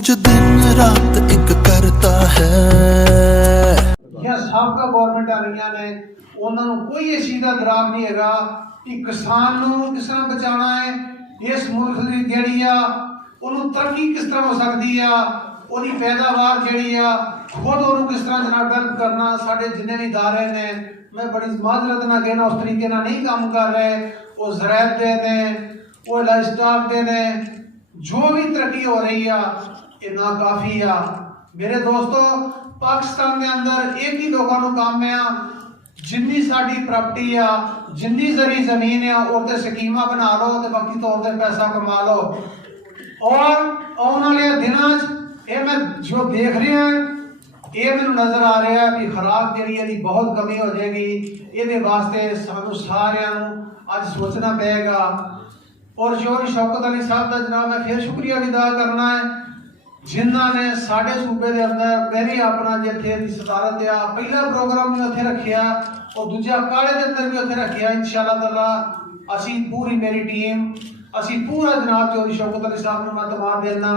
जो दिन रात एक करता है। या साबका गवर्नमेंट आ रही ने उन्होंने कोई इस चीज़ का दराग नहीं है कि किसान नूं किस तरह बचाना है, इस मुल्क की जिहड़ी आ उन्होंने तरक्की किस तरह हो सकती है, ਉਹਦੀ पैदावार जिहड़ी आ खुद उन्होंने किस तरह जनाब डेवलप करना। साढ़े जिन्ने भी इदारे ने मैं बड़ी माजरत ना कहना उस तरीके ना नहीं काम कर रहे, वो ज़राअत दे ने, वो लाइफ स्टॉक दे ने, जो भी तरक्की हो रही है ये नाकाफी आ। मेरे दोस्तों पाकिस्तान के अंदर एक ही लोगों को काम है जिन्नी साड़ी प्रॉपर्टी आ जिन्नी जरी जमीन है उस स्कीमा बना लो तो बाकी तौर पर पैसा कमा लो। और आने वाले दिनों ये मैं जो देख रहे हैं ये मैंने नजर आ रहा है कि खुराक जी बहुत कमी हो जाएगी। ये वास्ते सानू सारियां अज सोचना पड़ेगा। और जो शौकत अली साहब का जनाब मैं फिर शुक्रिया भी अदा करना है जिन्होंने साढ़े सूबे के अंदर पहले अपना जिथे सदारत आ पहला प्रोग्राम भी उत्थे रखिया और दूजा काले के अंदर भी उत्थे रखिया। इंशाअल्लाह ताला असी पूरी मेरी टीम असी पूरा जनाब चौधरी शौकत अली साहब को मैं तमाम देना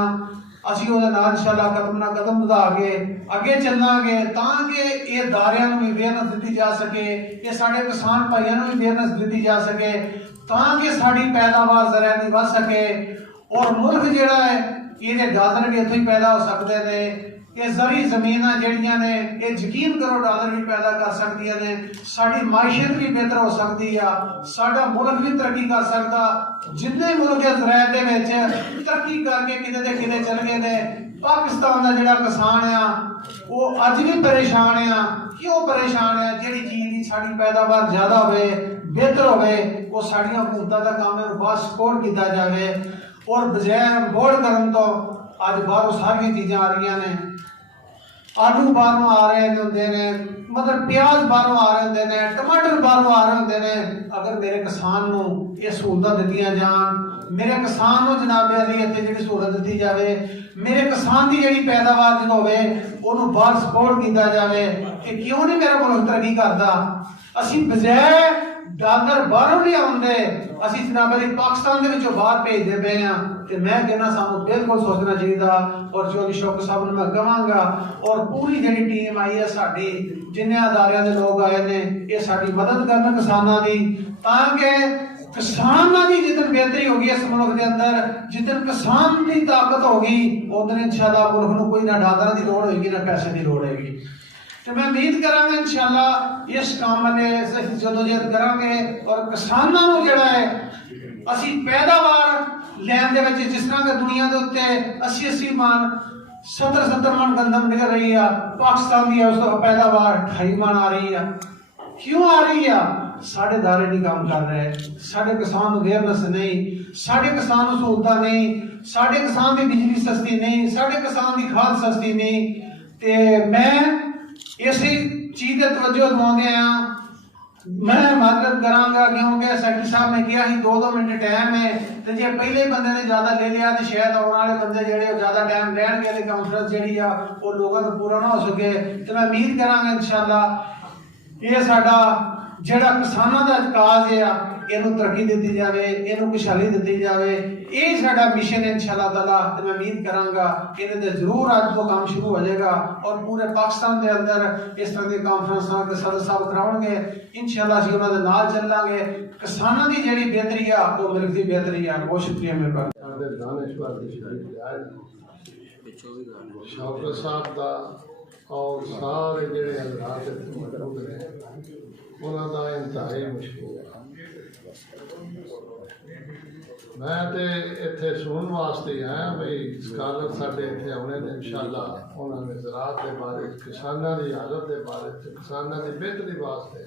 असी इंशाअल्लाह कदम ना कदम बढ़ा के अगे चलांगे ताकि ये दारियां भी अवेयरनेस दी जा सके, ये साढ़े किसान भाइयों भी अवेयरनेस दी जा सके ताकि साड़ी पैदावार ज़रा दी बढ़ सके और मुल्क जिहड़ा है ये डॉलर भी इत्थों ही पैदा हो सकते हैं। ये जरी जमीन जड़ियां ने ये यकीन करो डॉलर भी पैदा कर सकदियां ने, साड़ी माइशत भी बेहतर हो सकती है, साडा मुल्क भी तरक्की कर सकता। जिन्ने मुल्क ज़राअत दे विच तरक्की करके किते ते किते चल गए ने पाकिस्तान का जिहड़ा किसान आ वो अज भी परेशान आ। क्यों परेशान है? जिहड़ी चीज़ की साड़ी पैदावार ज़्यादा होवे बेहतर होवे वो साड़ियां हुकूमतां दा काम है बस सपोर्ट किया जाए और बजाय बोर्ड करन तो अज बाहरों सारी चीज़ां आ रही ने। आलू बाहरों आ रहे होंगे ने, मतलब प्याज बाहरों आ रहे होंगे ने, टमाटर बाहरों आ रहे होंगे ने। अगर मेरे किसान को ये सहूलत दी जान, मेरे किसान को जनाब अली इत्थे जिहड़ी सहूलत दी जाए, मेरे किसान की जिहड़ी पैदावार जो होवे उन्होंने बाहर सपोर्ट किया जाए कि क्यों नहीं मेरा मुल्क तरक्की करता। असी बजाय डॉलर बाहरों नहीं आते असी जनाब अली पाकिस्तान के विचों बाहर भेजते पे हैं। तो मैं कहना सानू बिल्कुल सोचना चाहिए और चौधरी शौकत साहब ने मैं कहांगा और पूरी जी टीम आई है साड़ी जिन्हें अदारियां के लोग आए ने ये साड़ी मदद करना किसानों की ताकि किसानों की जितनी बेहतरी होगी इस मुल्क के अंदर जितनी किसान की ताकत होगी उतने इंशाअल्लाह मुल्क को कोई ना डॉलर की लोड़ होगी ना पैसे की लोड़ होगी। तो मैं उम्मीद करांगा इंशाअल्लाह इस काम में जदोजहद करांगे और किसानों को जिहड़ा है असी पैदावार लैन दे विच जिस तरह के दुनिया के उत्ते 80-80 मन 70-70 मन गंदम निकल रही है पाकिस्तान की उस पैदावार 28 मन आ रही है। क्यों आ रही है? साढ़े दारे नहीं काम कर रहे, साढ़े किसान अवेयरनेस नहीं, साढ़े किसान सहूलत नहीं, साढ़े किसान की बिजली सस्ती नहीं, साढ़े किसान की खाद सस्ती नहीं। तो मैं इसी चीज़ पर तवज्जो दिवाते हैं। मैं मदद करांगा क्योंकि सेक्रेटरी साहब ने कहा ही 2-2 मिनट टाइम है तो जो पहले बंदे ने ज़्यादा ले लिया तो शायद आने वाले बंदे जो ज़्यादा टाइम लैणगे तो कॉन्फ्रेंस जी वो लोगों को पूरा ना हो सके। तो मैं उम्मीद करांगा इंशाअल्लाह ये साडा जिहड़ा किसानों का काज है इनू तरक्की दी जाए, इनू खुशहाली दी जाए, ये साडा मिशन है इंशाअल्लाह ताला। तो मैं उम्मीद करांगा कि इन्हें जरूर आज तो काम शुरू हो जाएगा और पूरे पाकिस्तान के अंदर इस तरह के कॉन्फ्रेंस के सदस्य साहब कराएंगे इंशाअल्लाह असीं उन्हां दे नाल चलांगे। किसानों की जिहड़ी बेहतरी है वो मुल्क की बेहतरी है। बहुत शुक्रिया मेहरबानी। शौकत साहब का और सारे जिहड़े हज़रात उन्हां दा इंतहाई मुश्किल है। मैं तो इत्थे सुनने वास्ते आया भाई स्कॉलर साढ़े इत्थे आने ने इंशाअल्लाह उन्होंने ज़राअत के बारे किसानों की हालत के बारे किसानों की बेहतरी वास्ते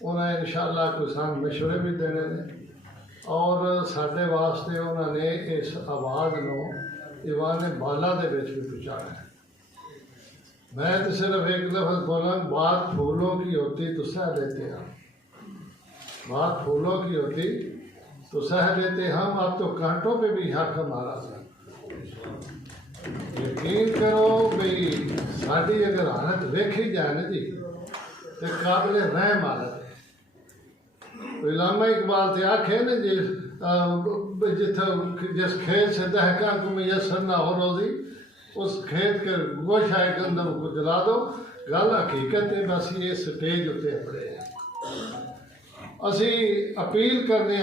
उन्हें इंशाअल्लाह किसान मशवरे भी देने ने और साढ़े वास्ते उन्होंने इस आवाज़ को ईवान बाला दे विच भी पहुँचाना है। मैं तो सिर्फ एक लफ्ज़ बोला, बात फूलों की होती तो सह लेते हम, बात फूलों की होती तो सह लेते हम, अब तो कांटों पे भी हक हमारा था। यकीन करो भाई साड़ी अगर हालत वेखी जाए ना जी तो काबिल रहम हालत है। इलामा इकबाल ते आखे न जिस खेत से दहका को मैसर ना हो रोजी उस खेत के गोशा गंदम को जला दो। गल हकीकत है बस ये स्टेज उत्ते अपने असी अपील करने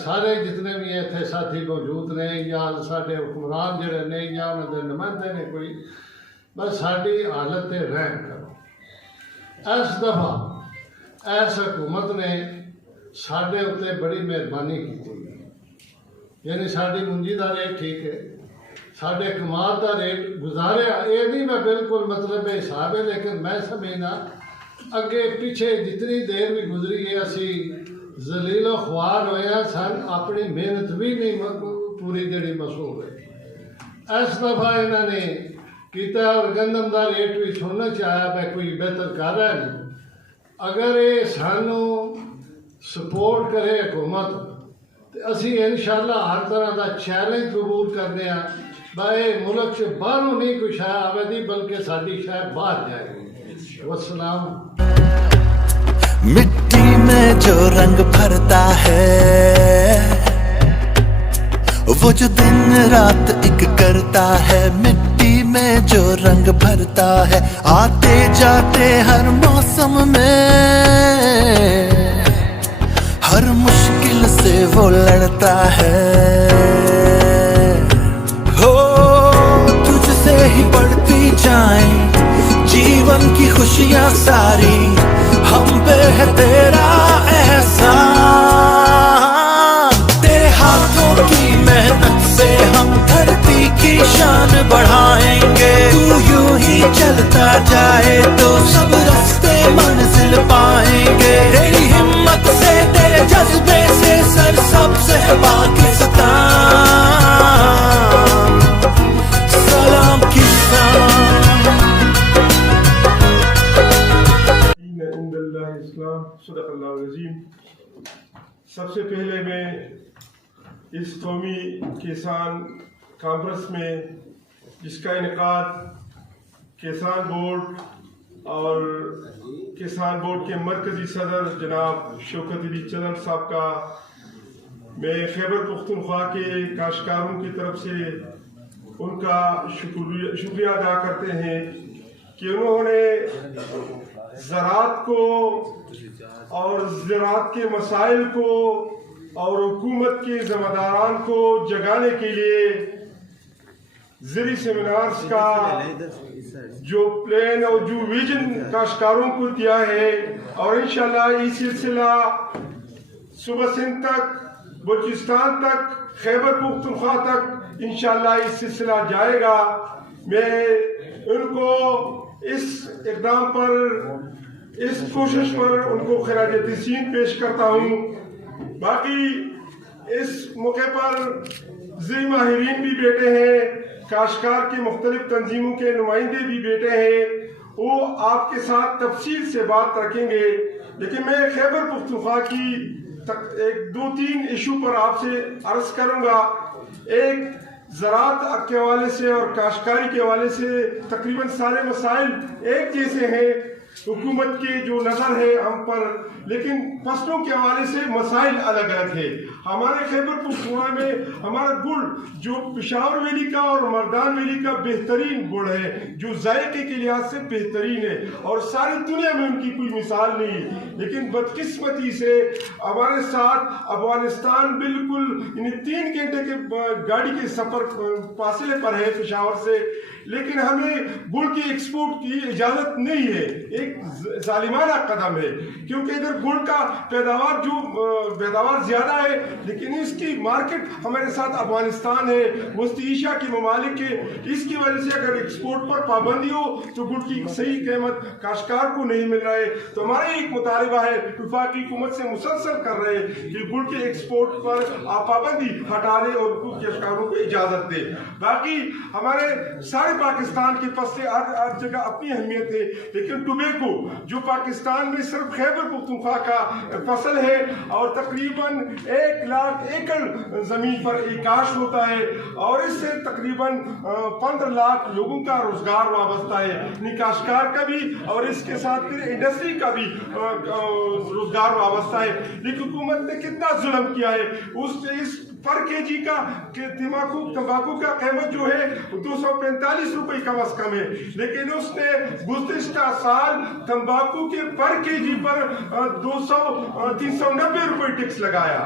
सारे जितने भी इतने साथी मौजूद ने या साढ़े हुक्मरान जड़े ने या उन्होंने नुमाइंदे ने कोई बस साड़ी हालत रहम करो। इस दफा इस हुकूमत ने साढ़े उत्ते बड़ी मेहरबानी की, यानी साड़ी मुंजी का रेट ठीक है, साढ़े कमाद का रेट गुजारिया ये नहीं मैं बिल्कुल मतलब हिसाब है, लेकिन मैं समझना अगे पिछे जितनी देर भी गुजरी है असी जलीलो ख्वार होया सन, अपनी मेहनत भी नहीं पूरी जड़ी मसूब है। इस दफा इन्होंने किया और गंदम का रेट भी सुनने चाया मैं कोई बेहतर कर रहा नहीं। अगर ये सानू सपोर्ट करे हुकूमत तो असी इंशाअल्लाह हर तरह का चैलेंज कबूल करने भाई मुल्क से बाहरों नहीं कोई शायद आवेगी बल्कि साड़ी शायद बाहर जाएगी। वस्सलाम। मिट्टी में जो रंग भरता है वो जो दिन रात एक करता है, मिट्टी में जो रंग भरता है आते जाते हर मौसम में, हर मुश्किल से वो लड़ता है। हो तुझसे ही बढ़ती जाए जीवन की खुशियां सारी, हम पे है तेरा एहसान। तेरे हाथों की मेहनत से हम धरती की शान बढ़ाएंगे। तू यूं ही चलता जाए तो सब रास्ते मंजिल पाएंगे। तेरी हिम्मत से तेरे जज्बे से सर सबसे पाकिस्तान। सलाम किसान। सबसे पहले मैं इस कौमी किसान कॉन्फ्रेंस में जिसका इनेकाद किसान बोर्ड और किसान बोर्ड के मरकजी सदर जनाब शौकत अली चदर साहब का मैं खैबर पख्तूनख्वा के काश्तकारों की तरफ से उनका शुक्रिया अदा करते हैं कि उन्होंने ज़राअत को और ज़राअत के मसाइल को और हुकूमत के ज़िम्मेदारान को जगाने के लिए ज़री सेमिनार्स का जो प्लान और जो विजन काश्तकारों को दिया है, और इंशाल्लाह ये सिलसिला सुबह सिंध तक, बलूचिस्तान तक, खैबर पख्तूनख्वा तक इंशाल्लाह ये सिलसिला जाएगा। मैं उनको इस इक़दाम पर, इस कोशिश पर उनको खिराज तहसीन पेश करता हूँ। बाकी इस मौके पर ज़ी माहिरीन भी बैठे हैं, काश्तकार की मुख्तलिफ तंजीमों के नुमाइंदे भी बैठे हैं, वो आपके साथ तफसील से बात रखेंगे। लेकिन मैं खैबर पख्तूनख्वा की एक दो तीन इशू पर आपसे अर्ज करूँगा। एक ज़राअत के हवाले से और काश्तकारी के हवाले से तकरीबन सारे मसाइल एक जैसे हैं, हुकूमत की जो नज़र है हम पर, लेकिन फसलों के हवाले से मसाइल अलग अलग है। हमारे खैबर पख्तूनख्वा में हमारा गुड़ जो पेशावर वैली का और मर्दान वैली का बेहतरीन गुड़ है, जो जायके के लिहाज से बेहतरीन है और सारी दुनिया में उनकी कोई मिसाल नहीं। लेकिन बदकिस्मती से हमारे साथ अफगानिस्तान बिल्कुल 3 घंटे के गाड़ी के सफ़र फासले पर है पेशावर से, लेकिन हमें गुड़ की एक्सपोर्ट की इजाज़त नहीं है। एक जालिमाना कदम है क्योंकि इधर गुड़ का पैदावार ज़्यादा है, लेकिन इसकी मार्केट हमारे साथ अफगानिस्तान है, वस्ती एशिया के ममालिक है। इसकी वजह से अगर एक्सपोर्ट पर पाबंदी हो तो गुड़ की सही कीमत काश्तकार को नहीं मिल रहा है। तो हमारा एक मुतालबा है, वफाकी हुकूमत से मुसलसल कर रहे हैं कि गुड़ के एक्सपोर्ट पर आप पाबंदी हटा दें और काश्तकारों को इजाज़त दें। बाकी हमारे सारे हर पाकिस्तान के फसलें हर जगह अपनी अहमियत है, लेकिन टोबैको जो पाकिस्तान में सिर्फ खैबर पख्तूनख्वा का फसल है और तकरीबन 1 लाख एकड़ ज़मीन पर ये काश्त होता है और इससे तकरीबन 15 लाख लोगों का रोजगार वाबस्ता है, निकाशकार का भी और इसके साथ फिर इंडस्ट्री का भी रोजगार वाबस्ता है। लेकिन हुकूमत ने कितना जुल्म किया है, उसने इस पर केजी का तंबाकू का कीमत जो है 245 रुपए कम अज कम है, लेकिन उसने गुज़िश्ता साल तंबाकू के पर केजी पर 390 रुपए टैक्स लगाया।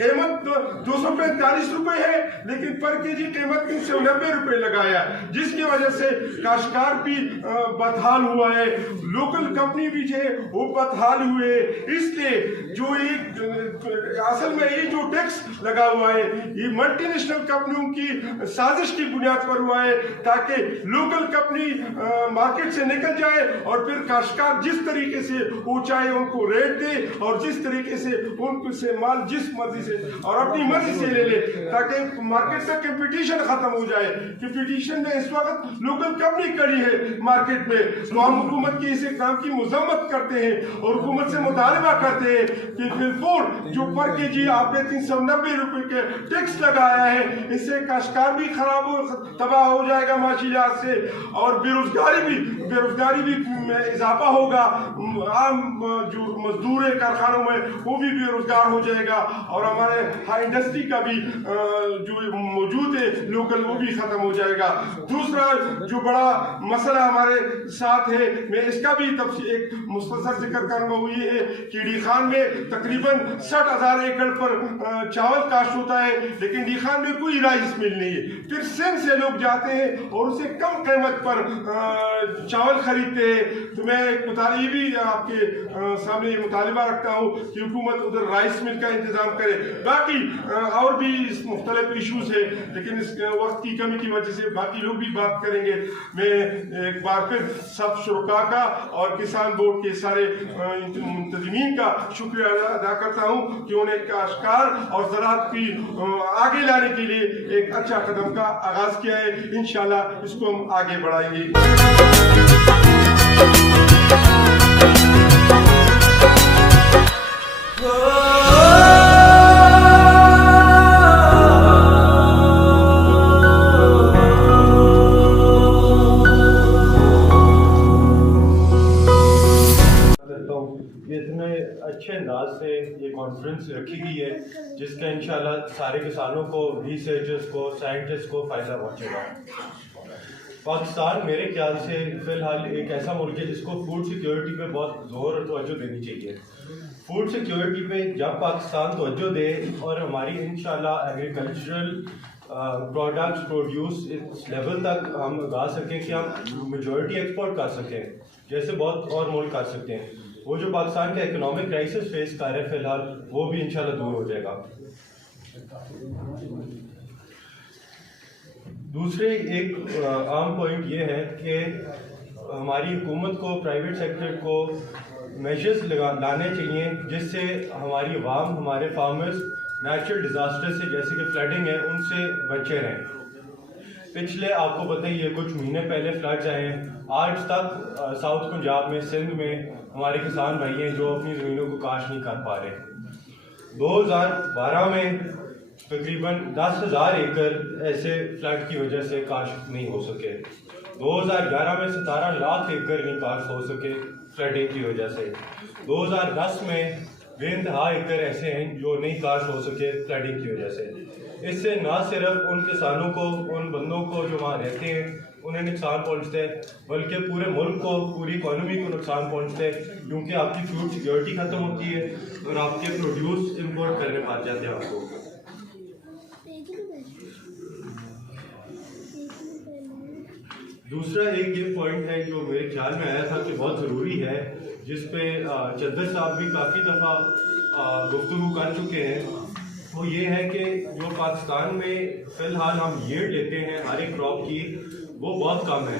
कीमत 245 रुपए है लेकिन पर केजी कीमत 390 रुपए लगाया, जिसकी वजह से काश्तकार भी बदहाल हुआ है, लोकल कंपनी भी जो है वो बदहाल हुए। इसलिए जो एक असल में ये जो टैक्स लगा हुआ है ये मल्टीनेशनल कंपनियों की साजिश की बुनियाद पर हुआ है ताकि लोकल कंपनी मार्केट से निकल जाए और फिर काश्तकार जिस तरीके से वो चाहे उनको रेट दे और जिस तरीके से उनको से माल जिस मर्जी से और अपनी मर्जी से ले ले ताकि मार्केट से कंपटीशन खत्म हो जाए। कंपटीशन में इस वक्त लोकल कंपनी खड़ी है मार्केट में, तो हम हुकूमत की इस काम की मजम्मत करते हैं और हुकूमत से मुतालबा करते हैं कि बिल्कुल जो पर केजी आपने 390 रुपए के टैक्स लगाया है इससे काश्तकार भी खराब हो तबाह हो जाएगा माशी लिहाज से और बेरोजगारी भी इजाफा होगा। आम जो मजदूर है कारखानों में वो भी बेरोजगार हो जाएगा और हमारे हाई इंडस्ट्री का भी जो मौजूद है लोकल वो भी खत्म हो जाएगा। दूसरा जो बड़ा मसला हमारे साथ है, मैं इसका भी एक मुख्तसर जिक्र करूंगा, वो ये है कि डी खान में तकरीबन 60,000 एकड़ पर चावल काश्त होता है लेकिन डी खान में कोई राइस मिल नहीं है। फिर सिंध से लोग जाते हैं और उसे कम कीमत पर चावल खरीदते हैं। तो मैं ये भी आपके सामने ये मुतालिबा रखता हूँ कि हुकूमत उधर राइस मिल का इंतजाम करे। बाकी और भी मुख्तलिफ इशूज है लेकिन इस वक्त की कमी की वजह से बाकी लोग भी बात करेंगे। मैं एक बार फिर सब शुरा का और किसान बोर्ड के सारे मुंतज़मीन का शुक्रिया अदा करता हूँ कि उन्हें काश्तकार और ज़राअत की आगे लाने के लिए एक अच्छा कदम का आगाज किया है। इंशाल्लाह इसको हम आगे बढ़ाएंगे। इतने अच्छे अंदाज से ये कॉन्फ्रेंस रखी गई है जिसका इंशाल्लाह सारे किसानों को, रिसर्चर्स को, साइंटिस्ट को फ़ायदा पहुंचेगा। पाकिस्तान मेरे ख्याल से फ़िलहाल एक ऐसा मुल्क है जिसको फूड सिक्योरिटी पे बहुत ज़ोर और तवज्जो देनी चाहिए। फूड सिक्योरिटी पे जब पाकिस्तान तवज्जो दे और हमारी इंशाल्लाह एग्रीकल्चरल प्रोड्यूस इस लेवल तक हम उगा सकें कि हम मेजॉरिटी एक्सपोर्ट कर सकें जैसे बहुत और मुल्क कर सकते हैं, वो जो पाकिस्तान का इकोनॉमिक क्राइसिस फेस कर रहे हैं फिलहाल वो भी इंशाल्लाह दूर हो जाएगा। दूसरे एक आम पॉइंट ये है कि हमारी हुकूमत को, प्राइवेट सेक्टर को मेजर्स लाने चाहिए जिससे हमारी आवाम, हमारे फार्मर्स नेचुरल डिज़ास्टर से जैसे कि फ्लडिंग है उनसे बचे रहें। पिछले आपको पता ही है कुछ महीने पहले फ्लड्स आए हैं, आज तक साउथ पंजाब में, सिंध में हमारे किसान भाई हैं जो अपनी ज़मीनों को काश नहीं कर पा रहे। 2012 में तकरीबन 10,000 एकड़ ऐसे फ्लड की वजह से काश्त नहीं हो सके। 2011 में 17 लाख एकड़ नहीं काश्त हो सके फ्लडिंग की वजह से। 2010 में बेइंतहा एकड़ ऐसे हैं जो नहीं काश्त हो सके फ्लडिंग की वजह से। इससे न सिर्फ उन किसानों को, उन बंदों को जो वहाँ रहते हैं उन्हें नुकसान पहुँचता है बल्कि पूरे मुल्क को, पूरी इकॉनमी को नुकसान पहुँचता है क्योंकि आपकी फूड सिक्योरिटी ख़त्म होती है और आपके प्रोड्यूस इम्पोर्ट करने पड़ जाते हैं आपको। दूसरा एक ये पॉइंट है जो मेरे ख्याल में आया था कि बहुत ज़रूरी है, जिस पे चद्दर साहब भी काफ़ी दफ़ा गुफ्तगू कर चुके हैं, वो ये है कि जो पाकिस्तान में फ़िलहाल हम यील्ड लेते हैं हर एक क्रॉप की वो बहुत कम है।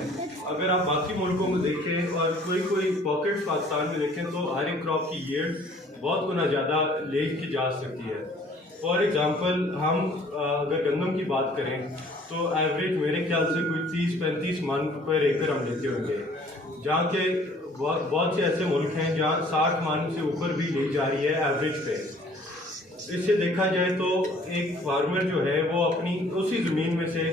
अगर आप बाकी मुल्कों में देखें और कोई पॉकेट्स पाकिस्तान में देखें तो हर एक क्रॉप की यील्ड बहुत गुना ज़्यादा ले की जा सकती है। फॉर एग्ज़ाम्पल हम अगर गंदम की बात करें तो एवरेज मेरे ख्याल से कोई 30-35 मन पर एकड़ हम लेते होंगे, जहाँ के बहुत से ऐसे मुल्क हैं जहाँ 60 मन से ऊपर भी ली जा रही है एवरेज पे। इससे देखा जाए तो एक फार्मर जो है वो अपनी उसी ज़मीन में से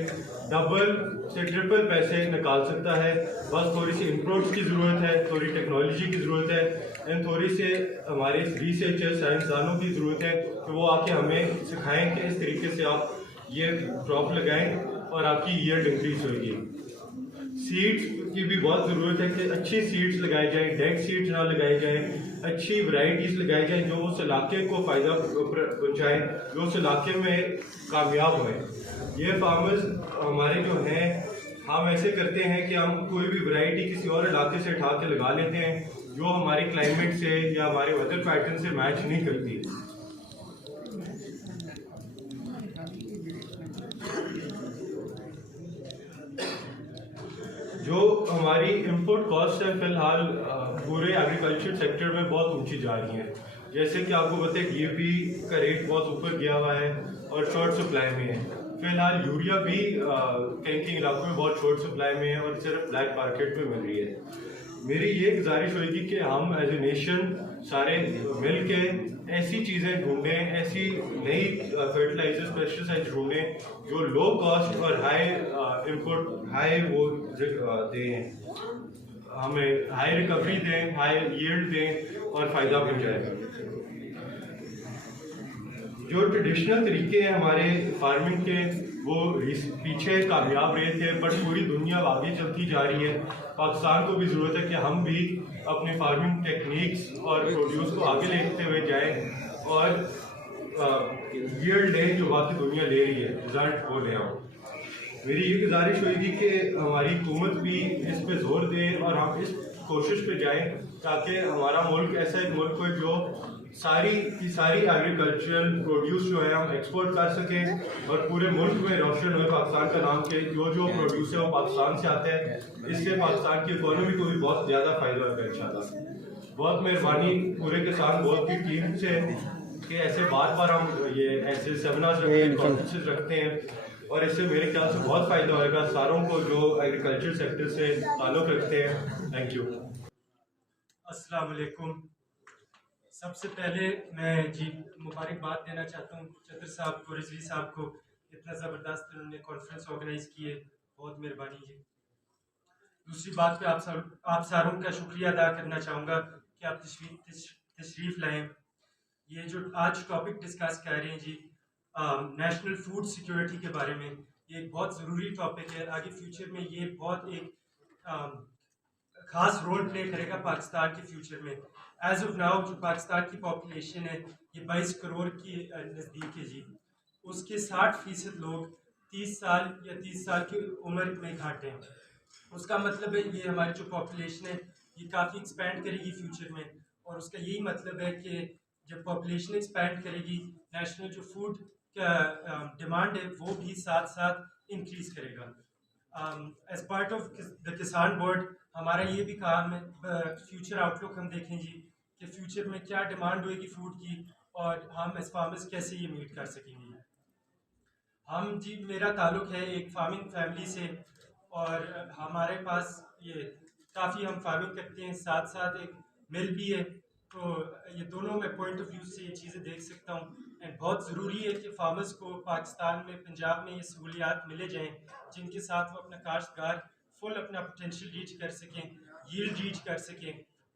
डबल से ट्रिपल पैसे निकाल सकता है। बस थोड़ी सी इनपुट्स की ज़रूरत है, थोड़ी टेक्नोलॉजी की ज़रूरत है एंड थोड़ी से हमारे रिसर्चर साइंसदानों की ज़रूरत है कि वो आके हमें सिखाएं कि इस तरीके से आप ये क्रॉप लगाएं और आपकी ईयर्ड इंक्रीज होगी। सीड्स की भी बहुत ज़रूरत है कि अच्छी सीड्स लगाई जाए, डेड सीड्स ना लगाई जाए, अच्छी वैरायटीज़ लगाई जाए जो उस इलाके को फ़ायदा पहुँचाए, जो उस इलाके में कामयाब होए। ये फार्मर्स हमारे जो हैं, हम ऐसे करते हैं कि हम कोई भी वैरायटी किसी और इलाके से उठा के लगा लेते हैं जो हमारे क्लाइमेट से या हमारे वेदर पैटर्न से मैच नहीं करती। जो हमारी इंपोर्ट कॉस्ट है फिलहाल पूरे एग्रीकल्चर सेक्टर में बहुत ऊंची जा रही है। जैसे कि आपको पता है DAP का रेट बहुत ऊपर गया हुआ है और शॉर्ट सप्लाई में है। फिलहाल यूरिया भी कहीं इलाकों में बहुत शॉर्ट सप्लाई में है और सिर्फ ब्लैक मार्केट में मिल रही है। मेरी ये गुजारिश होगी कि हम एज ए नेशन सारे मिल के ऐसी चीज़ें ढूंढें, ऐसी नई फर्टिलाइजर्स पेस्टिसाइड्स ढूंढें जो लो कॉस्ट और हाई इनपुट हाई वो दें, हमें हाई रिकवरी दें, हाई यील्ड दें और फ़ायदा पहुँचाएं। जो ट्रेडिशनल तरीके हैं हमारे फार्मिंग के वो पीछे कामयाब रहे थे, बट पूरी दुनिया आगे चलती जा रही है। पाकिस्तान को भी ज़रूरत है कि हम भी अपने फार्मिंग टेक्निक्स और प्रोड्यूस को आगे लेते हुए जाएं और यील्ड लें जो बाकी दुनिया ले रही है, रिजल्ट वो ले आओ। मेरी ये गुजारिश होगी कि हमारी हुकूमत भी इस पे जोर दे और हम इस कोशिश पे जाएं ताकि हमारा मुल्क ऐसा एक मुल्क हो जो सारी की सारी एग्रीकल्चरल प्रोड्यूस जो है हम एक्सपोर्ट कर सकें और पूरे मुल्क में रोशन हो पाकिस्तान का नाम के जो प्रोड्यूस है वो पाकिस्तान से आता है। इससे पाकिस्तान की इकोनॉमी को भी बहुत ज़्यादा फायदा होगा इंशाल्लाह। बहुत मेहरबानी पूरे किसान बोर्ड की टीम से कि ऐसे बार बार हम ये ऐसे सेमिनार्स रखते हैं, कॉन्फ्रेंसेस रखते हैं और इससे मेरे ख्याल से बहुत फ़ायदा होगा सारों को जो एग्रीकल्चर सेक्टर से ताल्लुक़ रखते हैं। Thank you. अस्सलाम वालेकुम। सबसे पहले मैं जी मुबारकबाद देना चाहता हूँ चतर साहब को, रिजवी साहब को, इतना ज़बरदस्त उन्होंने कॉन्फ्रेंस ऑर्गेनाइज़ की है, बहुत मेहरबानी जी। दूसरी बात पे आप सारों का शुक्रिया अदा करना चाहूँगा कि आप तशरीफ़ लाएँ। ये जो आज टॉपिक डिस्कस कर रहे हैं जी नेशनल फूड सिक्योरिटी के बारे में, ये एक बहुत ज़रूरी टॉपिक है। आगे फ्यूचर में ये बहुत एक ख़ास रोल प्ले करेगा पाकिस्तान के फ्यूचर में। एज ऑफ नाउ जो पाकिस्तान की पॉपुलेशन है ये 22 करोड़ की नज़दीक है जी, उसके 60% लोग 30 साल या 30 साल की उम्र में घाटे हैं। उसका मतलब है ये हमारी जो पॉपुलेशन है ये काफ़ी एक्सपेंड करेगी फ्यूचर में, और उसका यही मतलब है कि जब पॉपुलेशन एक्सपेंड करेगी नेशनल जो फूड का डिमांड है वो भी साथ साथ इंक्रीज़ करेगा। एज पार्ट ऑफ द किसान बोर्ड हमारा ये भी काम है फ्यूचर आउटलुक हम देखें जी कि फ्यूचर में क्या डिमांड होएगी फूड की और हम एज फार्मर्स कैसे ये मीट कर सकेंगे। हम जी मेरा ताल्लुक़ है एक फार्मिंग फैमिली से और हमारे पास ये काफ़ी हम फार्मिंग करते हैं, साथ साथ एक मिल भी है, तो ये दोनों मैं पॉइंट ऑफ व्यू से ये चीज़ें देख सकता हूँ। एंड बहुत ज़रूरी है कि फार्मर्स को पाकिस्तान में पंजाब में ये सहूलियात मिले जाएँ जिनके साथ वो अपना काश्तकार फुल अपना पोटेंशियल रीच कर सकें, यील्ड रीच कर सकें।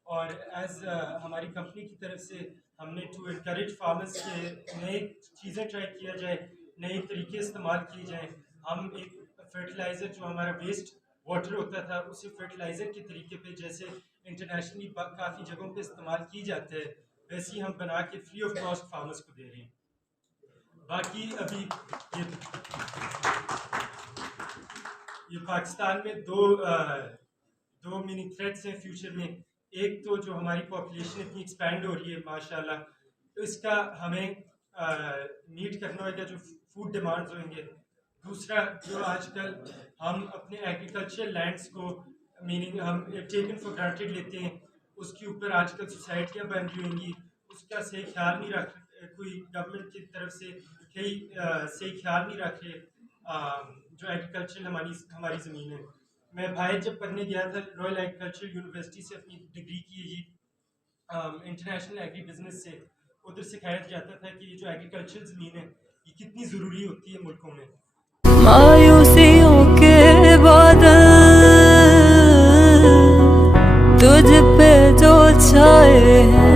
और एज हमारी कंपनी की तरफ से हमने टू इनकरेज फार्मर्स के नए चीज़ें ट्राई किया जाए, नए तरीके इस्तेमाल किए जाएँ। हम एक फर्टिलाइज़र जो हमारा वेस्ट वाटर होता था उसे फर्टिलाइज़र के तरीके पे जैसे इंटरनेशनली काफ़ी जगहों पे इस्तेमाल की जाता है वैसे ही हम बना के फ्री ऑफ कॉस्ट फार्मर्स को दे रहे हैं। बाकी अभी ये पाकिस्तान में दो मिनी थ्रेट्स हैं फ्यूचर में। एक तो जो हमारी पॉपुलेशन इतनी एक्सपैंड हो रही है माशाल्लाह, तो इसका हमें मीट करना होगा जो फूड डिमांड्स होंगे। दूसरा जो आजकल हम अपने एग्रीकल्चर लैंड्स को मीनिंग हम टेकन फॉर ग्रांटेड लेते हैं, उसके ऊपर आजकल सोसाइटियाँ बन रही होंगी, उसका सही ख्याल नहीं कोई गवर्नमेंट की तरफ से सही ख्याल नहीं रख रहे जो एग्रीकल्चर हमारी ज़मीन है। मैं बाहर जब पढ़ने गया था रॉयल एग्रीकल्चर यूनिवर्सिटी से अपनी डिग्री की जी इंटरनेशनल एग्री बिजनेस से, उधर सिखाया जाता था कि ये जो एग्रीकल्चर ज़मीन है ये कितनी ज़रूरी होती है मुल्कों में। मायूसियों के बादल तुझ पे जो छाए हैं